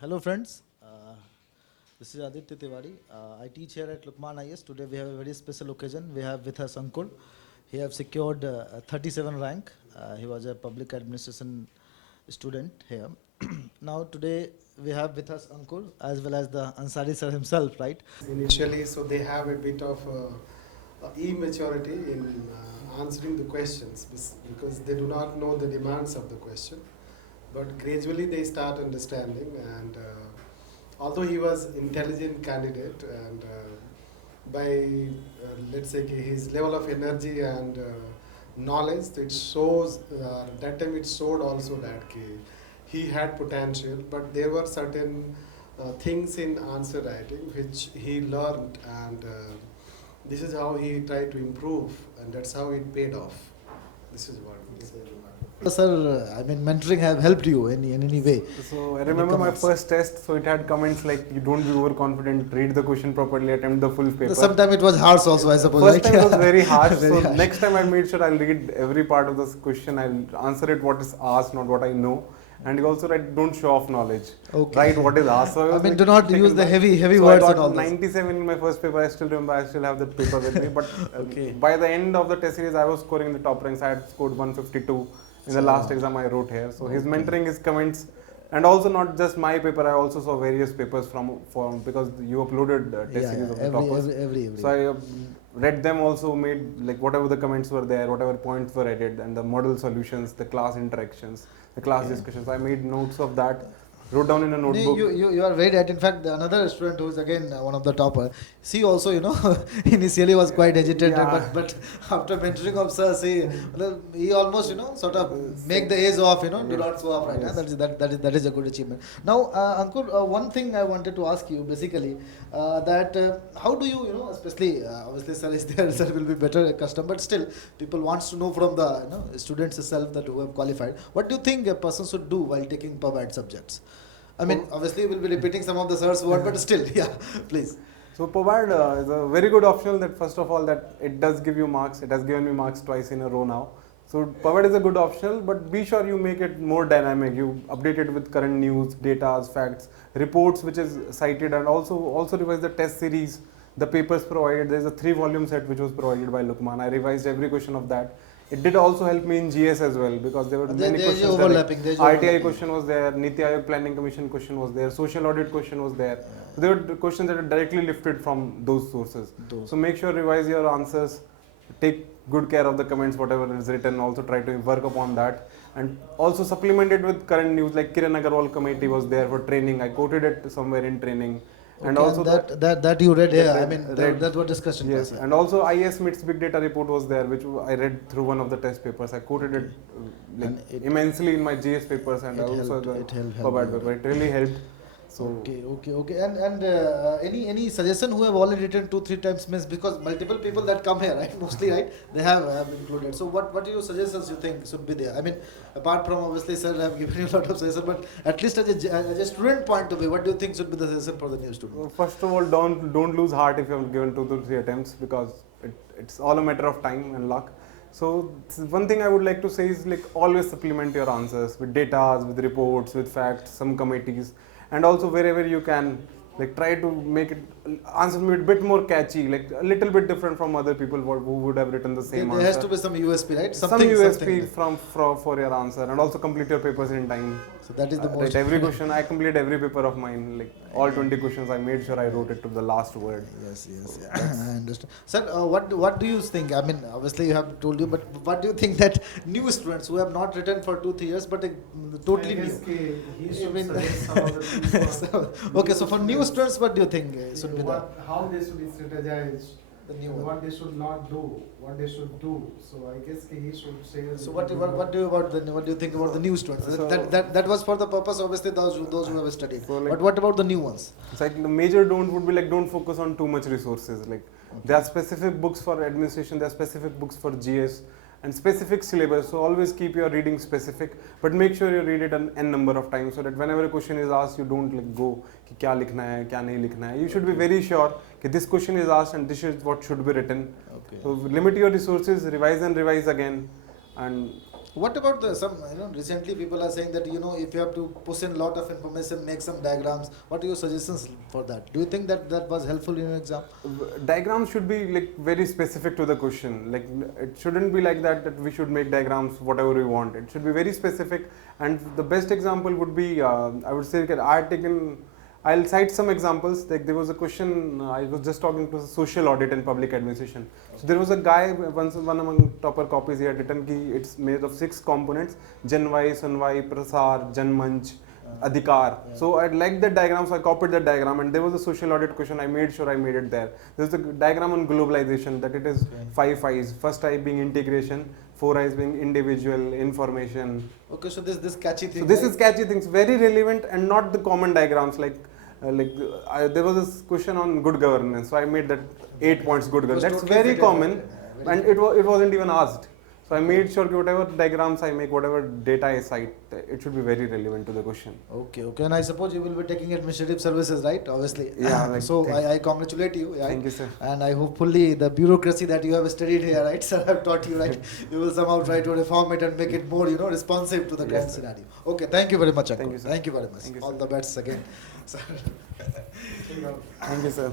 Hello friends, this is Aditya Tiwari. I teach here at Lukmaan Ias. Today we have a very special occasion. We have with us Ankur. He have secured 37 rank. He was a public administration student here. Now today we have with us Ankur as well as the Ansari sir himself, right? Initially, so they have a bit of immaturity in answering the questions because they do not know the demands of the question. But gradually they start understanding, and although he was intelligent candidate, and by let's say his level of energy and knowledge, it shows that time it showed also that he had potential, but there were certain things in answer writing which he learned, and this is how he tried to improve, and that's how it paid off. This is what he said. Sir, I mean mentoring have helped you in any way. So I remember my first test, so it had comments like, you don't be overconfident, read the question properly, attempt the full paper. Sometimes it was harsh also, I suppose. First right? time it was very harsh, Very so harsh. next time I made sure I'll read every part of this question, I'll answer it what is asked, not what I know. And you also write, don't show off knowledge. Okay. Write what is asked. So I mean, do not use the heavy so words I and all got this. 97 in my first paper. I still remember. I still have that paper with me. But Okay. by the end of the test series, I was scoring in the top ranks. I had scored 152 in the last exam I wrote here. So his mentoring, his comments, and also not just my paper. I also saw various papers from because you uploaded test series of the toppers. Every. So I read them, also made like whatever the comments were there, whatever points were added, and the model solutions, the class interactions, the class discussions. I made notes of that, wrote down in a notebook. You are very right. In fact, another student who is again one of the topper, she also, initially was quite agitated, Yeah. but after mentoring of sir, he almost, sort of make the age off, do not show off, right? Yes. That is a good achievement. Now, Ankur, one thing I wanted to ask you, basically, that how do you, especially, obviously sir is there, sir will be better accustomed, but still, people wants to know from the students itself that who have qualified. What do you think a person should do while taking pub subjects? I mean, obviously we'll be repeating some of the sir's word, but still, yeah, please. So POVAD is a very good optional that first of all that it does give you marks. It has given me marks twice in a row now. So POVAD is a good optional, but be sure you make it more dynamic. You update it with current news, data, facts, reports which is cited, and also revise the test series, the papers provided. There is a 3-volume set which was provided by Lukmaan. I revised every question of that. It did also help me in GS as well because there were many questions. Overlapping. RTI question was there, Niti Aayog Planning Commission question was there, Social Audit question was there. So there were questions that are directly lifted from those sources. So make sure revise your answers, take good care of the comments, whatever is written, also try to work upon that. And also supplement it with current news, like Kiran Agarwal committee was there for training. I quoted it somewhere in training. Okay, and also that you read here. I mean, read, that was discussion. Yes, and also IAS MIT's big data report was there, which I read through one of the test papers. I quoted it immensely in my GS papers and also the POVAD paper. It really helped. So Okay. And any suggestion who have already written 2-3 times means because multiple people that come here, right? Mostly, right? They have included. So what do you suggestions you think should be there? I mean, apart from obviously sir have given you a lot of suggestions, but at least as a student point of view, what do you think should be the suggestion for the new student? First of all, don't lose heart if you have given 2 to 3 attempts because it's all a matter of time and luck. So one thing I would like to say is like always supplement your answers with data, with reports, with facts, some committees. And also wherever you can, like try to make it answer me a bit more catchy, like a little bit different from other people who would have written the same answer. There has to be some USP, right? Some USP for your answer, and also complete your papers in time. So that is the most. Every question I completed every paper of mine, like all 20 questions. I made sure I wrote it to the last word. Yes. I understand. Sir, what do you think? I mean, obviously you have told you, but what do you think that new students who have not written for 2-3 years, but totally new? Okay, so for new students, what do you think should be the? How they should strategize, The new one. what they should not do, what they should do. So I guess he should say. So what do you think about the new students? That was for the purpose, obviously those who have studied. So like, but what about the new ones? it's like the major don't would be like don't focus on too much resources. Like there are specific books for administration, there are specific books for GS, and specific syllabus. So always keep your reading specific, but make sure you read it an n number of times so that whenever a question is asked, you don't like go ki kya likhna hai, kya nahi likhna hai. You should be very sure that this question is asked and this is what should be written. Okay. So limit your resources, revise and revise again, and What about some, recently people are saying that, if you have to push in a lot of information, make some diagrams. What are your suggestions for that? Do you think that that was helpful in your exam? Diagrams should be like very specific to the question. Like it shouldn't be like that we should make diagrams whatever we want. It should be very specific. And the best example would be, I would say, I'll cite some examples. Like there was a question, I was just talking to social audit and public administration. So there was a guy, one among topper copies, he had written ki it's made of 6 components: Janvai, Sunvai, Prasar, Janmanch, Adhikar. So I liked that diagram, so I copied that diagram, and there was a social audit question. I made sure I made it there. There's a diagram on globalization that it is 5 I's. First I being integration, 4 I's being individual, information. Okay, so this catchy thing. So this is catchy things, very relevant and not the common diagrams like there was this question on good governance, so I made that 8 points good governance. That's totally very common, very and it wasn't even asked. So I made sure that whatever diagrams I make, whatever data I cite, it should be very relevant to the question. Okay, and I suppose you will be taking administrative services, right? Obviously. Yeah. So I congratulate you. Right? Thank you, sir. And I hopefully the bureaucracy that you have studied here, right, sir, have taught you, right? You will somehow try to reform it and make it more, responsive to the current scenario. Okay, thank you very much, Ankur. Thank you, sir. Thank you very much. Thank you, All sir. the best again. Thank you, sir.